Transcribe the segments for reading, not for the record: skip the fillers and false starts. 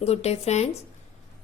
Good day friends,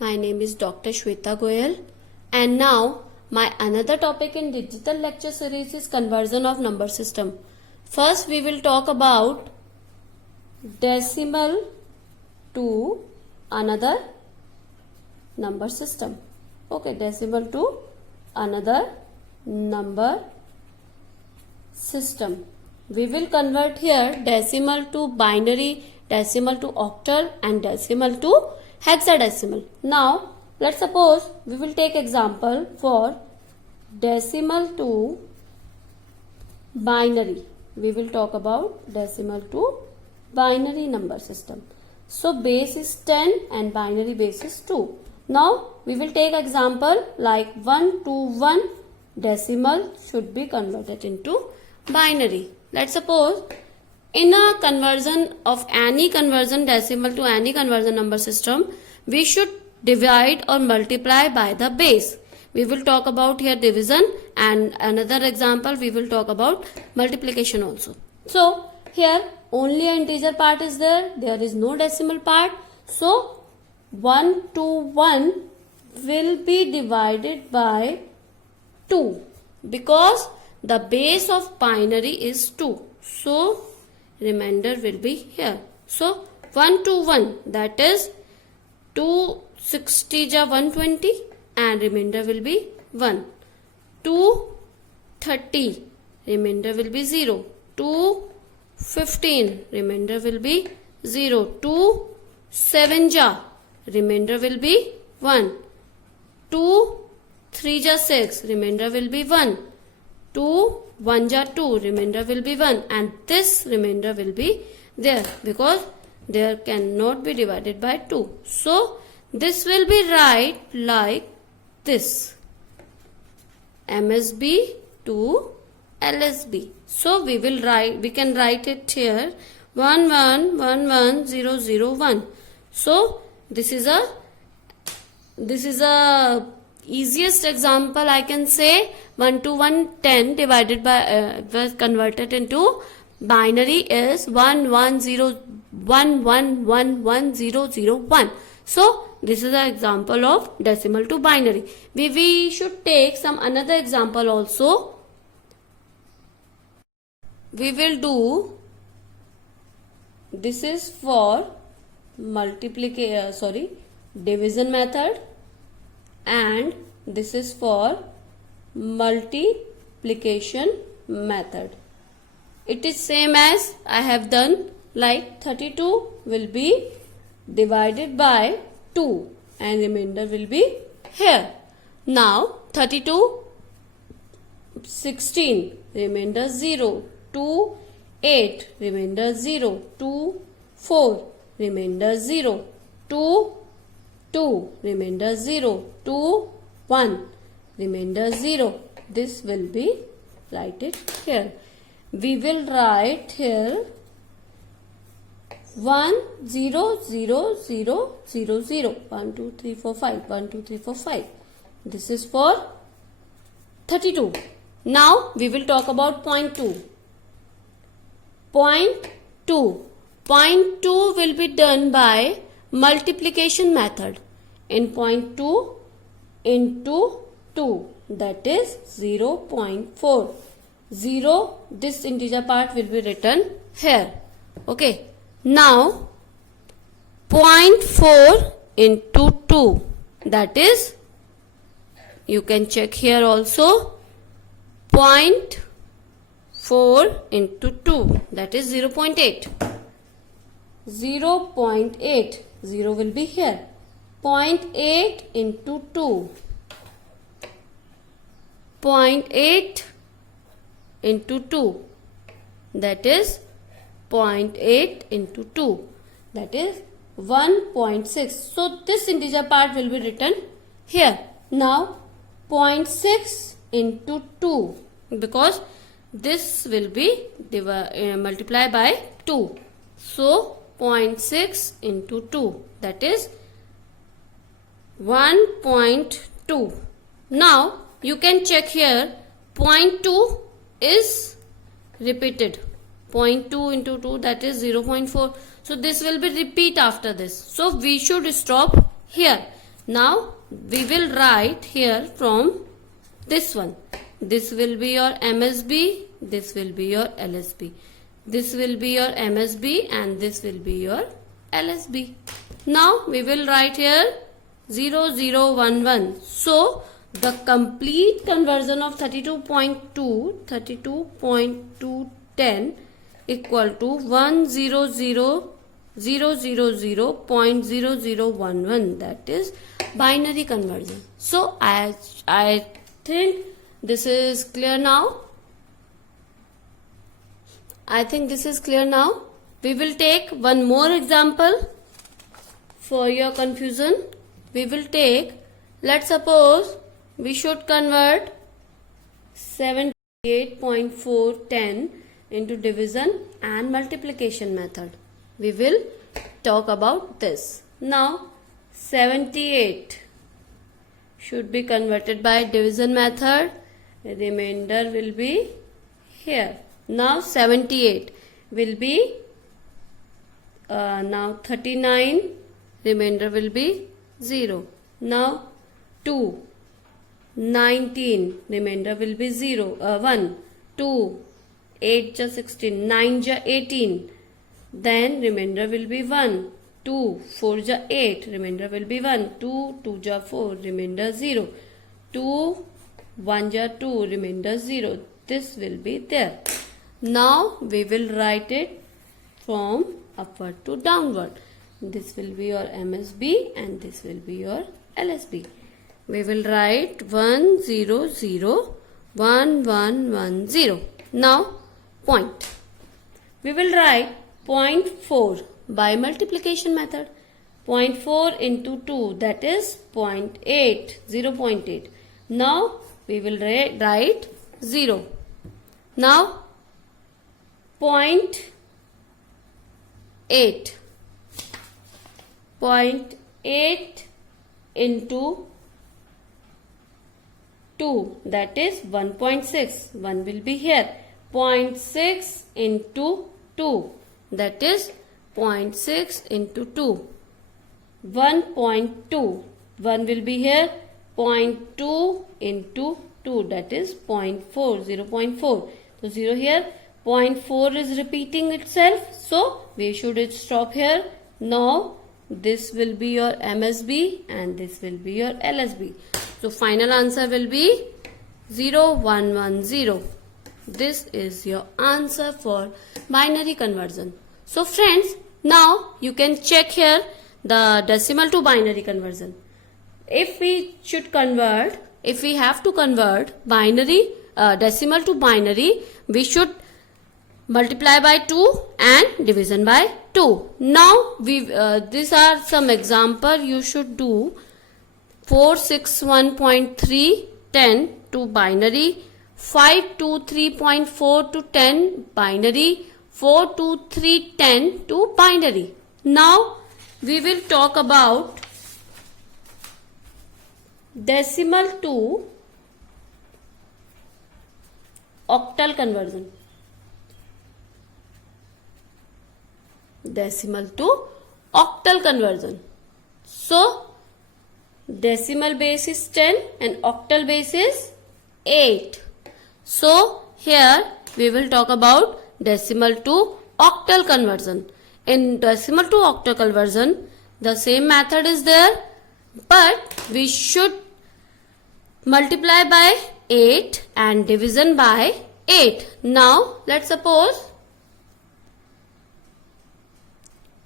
my name is Dr. Shweta Goyal and now my another topic in digital lecture series is conversion of number system. First we will talk about decimal to another number system. Okay, decimal to another number system. We will convert here decimal to binary, decimal to octal and decimal to hexadecimal. Now let's suppose we will take example for decimal to binary. We will talk about decimal to binary number system. So base is 10 and binary base is 2. Now we will take example like 1 to 1 decimal should be converted into binary. Let's suppose in a conversion of any conversion decimal to any conversion number system, we should divide or multiply by the base. We will talk about here division and another example we will talk about multiplication also. So here only an integer part is there is no decimal part. So 1 to 1 will be divided by 2 because the base of binary is 2. So remainder will be here. So 1 to 1, that is 260 ja 120 and remainder will be 1. 230 remainder will be 0. 215 remainder will be 0. 2 7 ja remainder will be 1. 2 3 ja 6 remainder will be 1. 2 1 ja 2 remainder will be 1 and this remainder will be there because there cannot be divided by 2. So this will be right like this, MSB to LSB. So we can write it here 1 1 1 1 0 0 1. So this is a easiest example I can say. 1 to 1 10 divided by was converted into binary is 1 1 0 1 1 1 1 0 0 1. So this is an example of decimal to binary. We should take some another example also. We will do, this is for division method and this is for multiplication method. It is same as I have done, like 32 will be divided by 2 and remainder will be here. Now 32 16 remainder 0, 2 8 remainder 0, 2 4 remainder 0, 2 2 remainder 0, 2 1 remainder 0. This will be write it here. We will write here 1 0 0 0 0 0 1 2 3 4 5 1 2 3 4 5. This is for 32. Now we will talk about point 2. Point 2 will be done by multiplication method. In point 2 into 2, that is 0.4. 0, this integer part will be written here. Okay. Now 0.4 into 2, that is, you can check here also, 0.4 into 2, that is 0.8. 0.8, 0 will be here. 0.8 into 2, 0.8 into 2, that is 0.8 into 2, that is 1.6. So this integer part will be written here. Now 0.6 into 2, because this will be multiplied by 2. So 0.6 into 2, that is 1.2. Now you can check here 0.2 is repeated. 0.2 into 2, that is 0.4. So this will be repeat after this. So we should stop here. Now we will write here from this one. This will be your MSB, this will be your LSB. This will be your MSB and this will be your LSB. Now we will write here 0011. So the complete conversion of 32.210 equal to 100.000.0011, that is binary conversion. So I think this is clear now. I think this is clear now. We will take one more example for your confusion. We will take, let's suppose we should convert 78.410 into division and multiplication method. We will talk about this. Now 78 should be converted by division method. Remainder will be here. Now 78 will be now 39, remainder will be 0. Now 2, 19, remainder will be 0, 1, 2, 8 ja 16, 9 ja 18, then remainder will be 1, 2, 4 ja 8, remainder will be 1, 2, 2 ja 4, remainder 0, 2, 1 ja 2, remainder 0. This will be there. Now we will write it from upward to downward. This will be your MSB and this will be your LSB. We will write 1001110. Now point. We will write 0.4 by multiplication method. 0.4 into 2, that is 0.8, 0.8. Now we will write 0. Now 0.8 into 2, that is 1.6. 1 will be here. 0.6 into 2, that is 0.6 into 2. 1.2. 1 will be here. 0.2 into 2, that is 0.4, 0.4. So 0 here. 0.4 is repeating itself, so we should stop here. Now this will be your MSB and this will be your LSB. So final answer will be 0110. This is your answer for binary conversion. So friends, now you can check here the decimal to binary conversion. If we have to convert binary decimal to binary, we should multiply by 2 and division by 2. Now these are some example you should do. 461.310 to binary, 523.4 to 10 binary, 42310 to binary. Now we will talk about decimal to octal conversion. Decimal to octal conversion. So decimal base is 10 and octal base is 8. So here we will talk about decimal to octal conversion. In decimal to octal conversion, the same method is there, but we should multiply by 8 and division by 8. Now let's suppose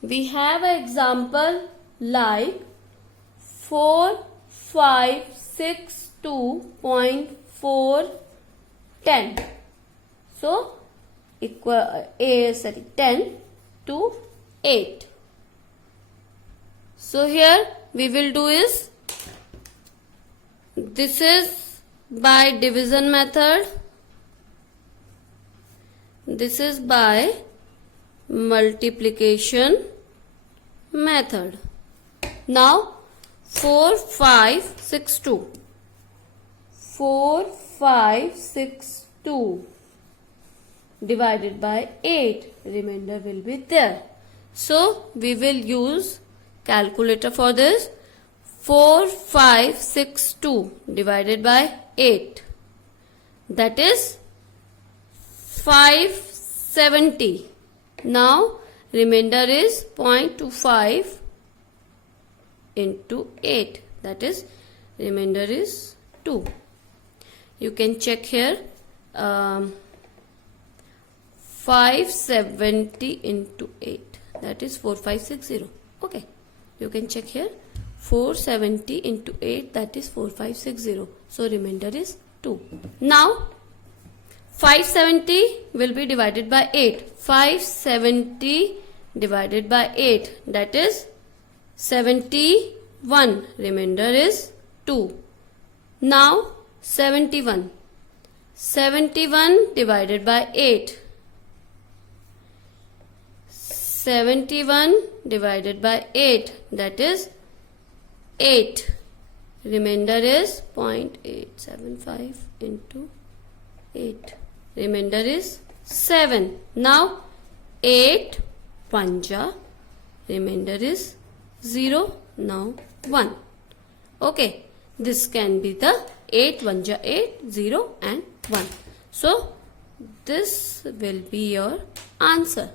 we have an example like 4562.410. So 10 to 8. So here we will do is, this is by division method, this is by multiplication method. Now 4562 divided by 8. Remainder will be there. So we will use calculator for this. 4562 divided by 8. That is 570. Now remainder is 0.25 into 8. That is remainder is 2. You can check here. 570 into 8. That is 4560. Okay. You can check here. 470 into 8, that is 4560. So remainder is 2. Now 570 will be divided by 8. 570 divided by 8, that is 71. Remainder is 2. Now 71. 71 divided by 8. 71 divided by 8, that is 8. Remainder is 0.875 into 8. Remainder is 7. Now 8 panja. Remainder is 0. Now 1. Okay. This can be the 8 panja 8, 0 and 1. So this will be your answer.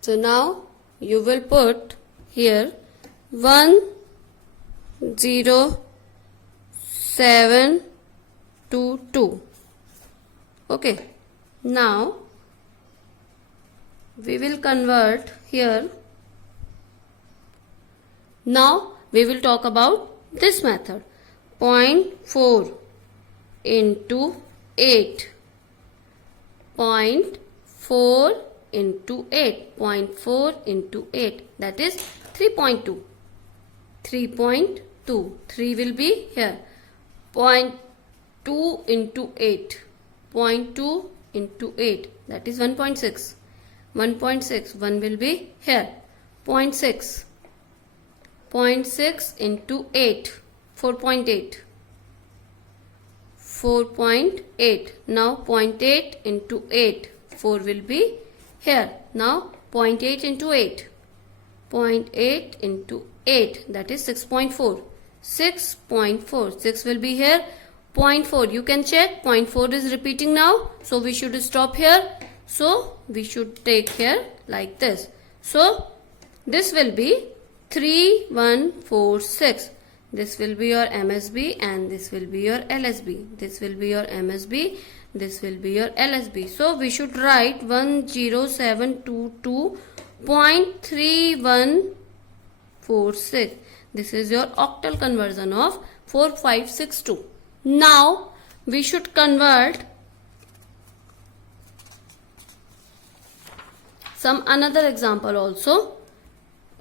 So now you will put here 1 0 7 2 2. Okay. Now we will convert here. Now we will talk about this method. 0.4 into 8. 0.4 into 8. 0.4 into 8. That is 3.2. 3.2. 3 will be here. 0.2 into 8. 0.2 into 8. That is 1.6. 1.6. 1 will be here. 0.6. 0.6 into 8. 4.8. 4.8. Now 0.8 into 8. 4 will be here. Now 0.8 into 8. 0.8 into 8. That is 6.4. 6.4. 6 will be here. 0.4. You can check. 0.4 is repeating now. So we should stop here. So we should take here like this. So this will be 3146. This will be your MSB and this will be your LSB. This will be your MSB. This will be your LSB. So we should write 10722.3146. This is your octal conversion of 4562. Now we should convert some another example also.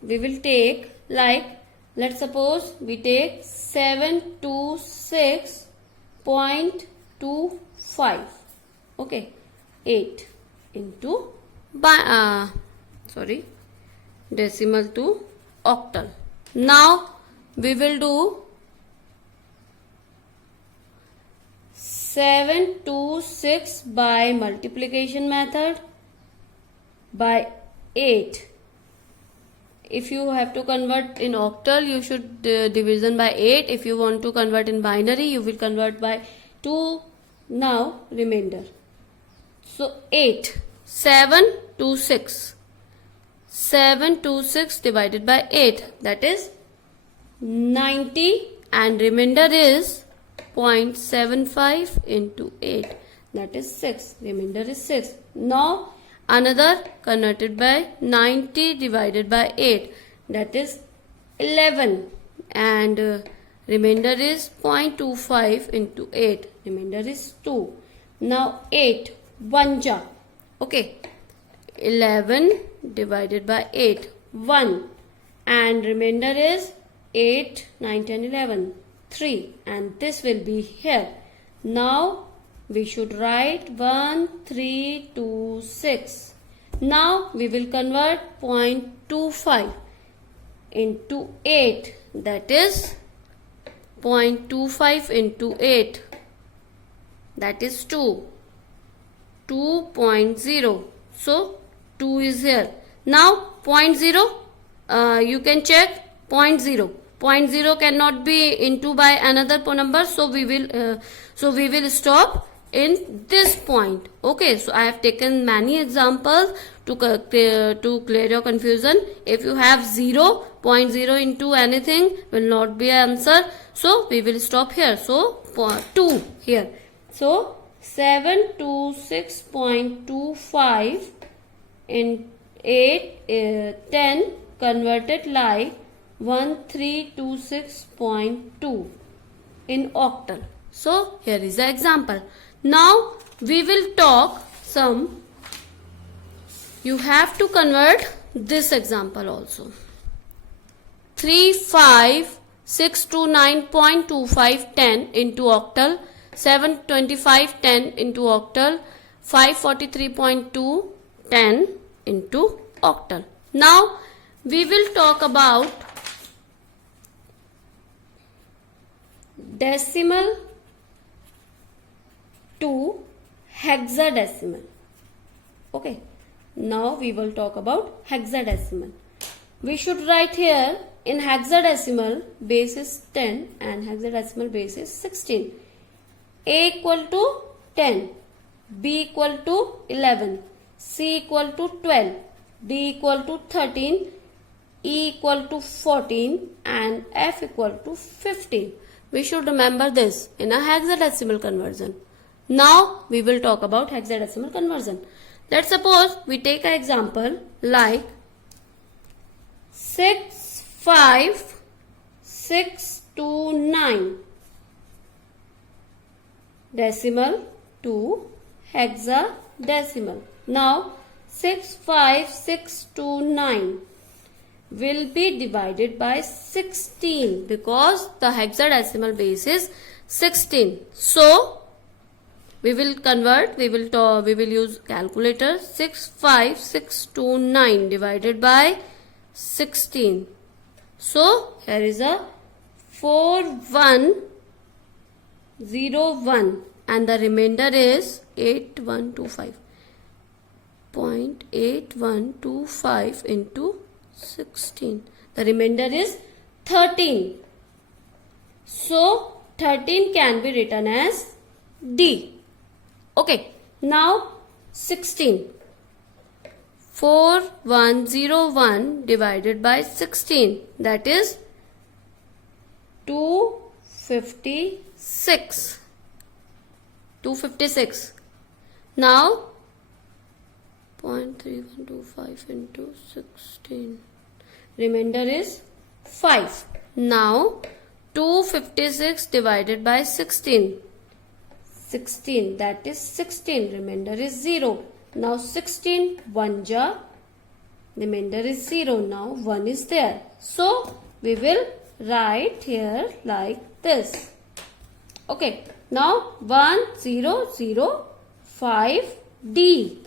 We will take like, let's suppose we take 726.25. Okay, 8 into decimal to octal. Now we will do 726 by multiplication method by 8. If you have to convert in octal, you should division by 8. If you want to convert in binary, you will convert by 2. Now remainder. So 8. 726. 726 divided by 8. That is 90. And remainder is 0.75 into 8. That is 6. Remainder is 6. Now another converted by 90 divided by 8. That is 11. And remainder is 0.25 into 8. Remainder is 2. Now 8. Banja. Okay. 11 divided by 8. 1. And remainder is 8, 9, 10, 11. 3. And this will be here. Now we should write 1326. Now we will convert 0.25 into 8. That is 0.25 into 8. That is 2. 2.0. So 2 is here. Now 0.0, you can check 0.0. 0.0 cannot be into by another number, so we will stop in this point. Okay, so I have taken many examples to clear your confusion. If you have 0.0 into anything, will not be an answer, so we will stop here. So 2 here. So 726.25 in 10 converted like 1326.2 in octal. So here is the example. Now we will talk some. You have to convert this example also. 35629.2510 into octal, 72510 into octal, 543.2 10 into octal. Now we will talk about decimal to hexadecimal. Okay, now we will talk about hexadecimal. We should write here in hexadecimal base is 10 and hexadecimal base is 16. A equal to 10, B equal to 11, C equal to 12, D equal to 13, E equal to 14 and F equal to 15. We should remember this in a hexadecimal conversion. Now we will talk about hexadecimal conversion. Let's suppose we take an example like 65629 decimal to hexadecimal. Now 65629 will be divided by 16 because the hexadecimal base is 16. So we will convert, we will use calculator. 65629 divided by 16. So here is a 4101 and the remainder is 8125. 0.8125 into 16. The remainder is 13. So 13 can be written as D. Okay, now 16. 4101 divided by 16, that is 256. 256. Now 0.3125 into 16. Remainder is 5. Now 256 divided by 16. 16, that is 16. Remainder is 0. Now 16 1 ja. Remainder is 0. Now 1 is there. So we will write here like this. Okay. Now 1005D.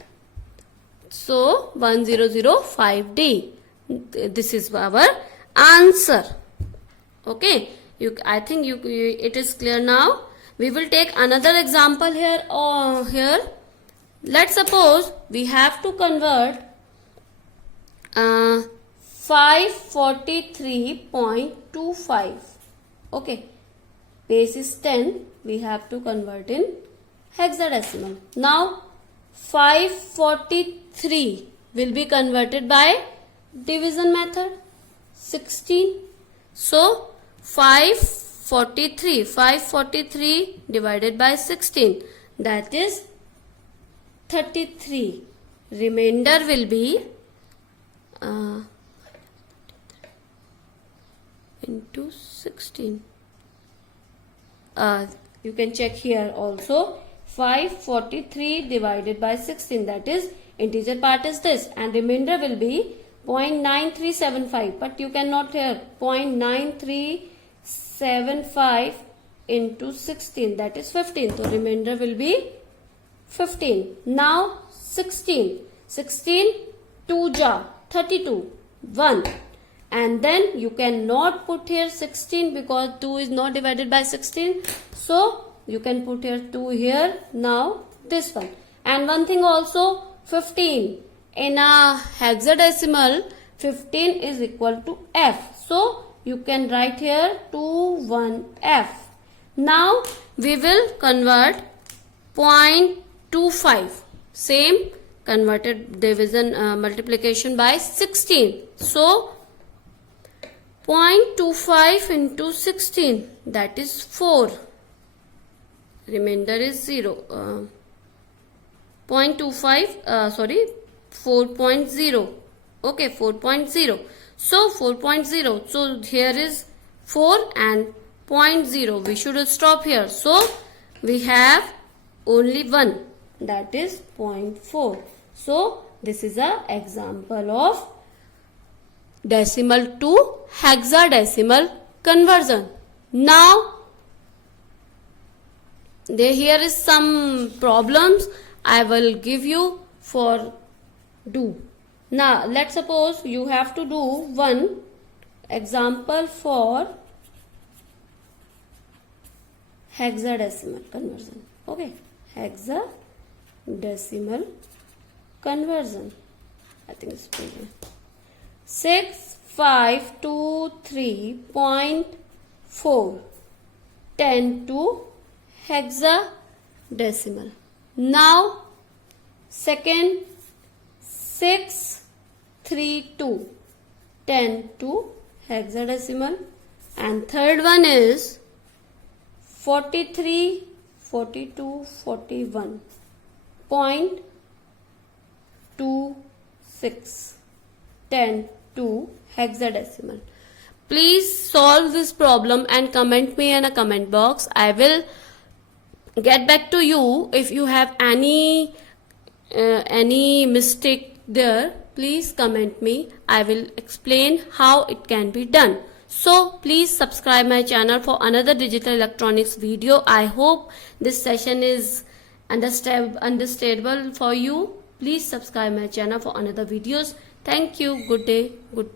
So 1005D. This is our answer. Okay. I think it is clear now. We will take another example here. Let's suppose we have to convert 543.25. Okay. Base is 10. We have to convert in hexadecimal. Now 543 will be converted by division method. 16. So 543 divided by 16, that is 33. Remainder will be into 16. You can check here also. 543 divided by 16, that is integer part is this, and remainder will be 0.9375, but you cannot here 0.9375 into 16, that is 15. So remainder will be 15. Now 16 2 ja 32 1, and then you cannot put here 16 because 2 is not divided by 16, so you can put here 2 here. Now this one And one thing also, 15. In a hexadecimal, 15 is equal to F. So, you can write here 21F. Now, we will convert 0.25. Same converted division multiplication by 16. So, 0.25 into 16, that is 4. Remainder is 0. 4.0. Okay, 4.0. So, 4.0. So, here is 4 and 0.0. We should stop here. So, we have only 1. That is 0.4. So, this is an example of decimal to hexadecimal conversion. Now, here is some problems I will give you for do. Now, let's suppose you have to do one example for hexadecimal conversion. Okay, hexadecimal conversion. I think it's 6523.4 10 to hexadecimal. Now, second 632 10 to hexadecimal, and third one is 43 42 41.26 10 to hexadecimal. Please solve this problem and comment me in a comment box. I will get back to you if you have any mistake there. Please comment me. I will explain how it can be done. So please subscribe my channel for another digital electronics video. I hope this session is understandable for you. Please subscribe my channel for another videos. Thank you. Good day. Good.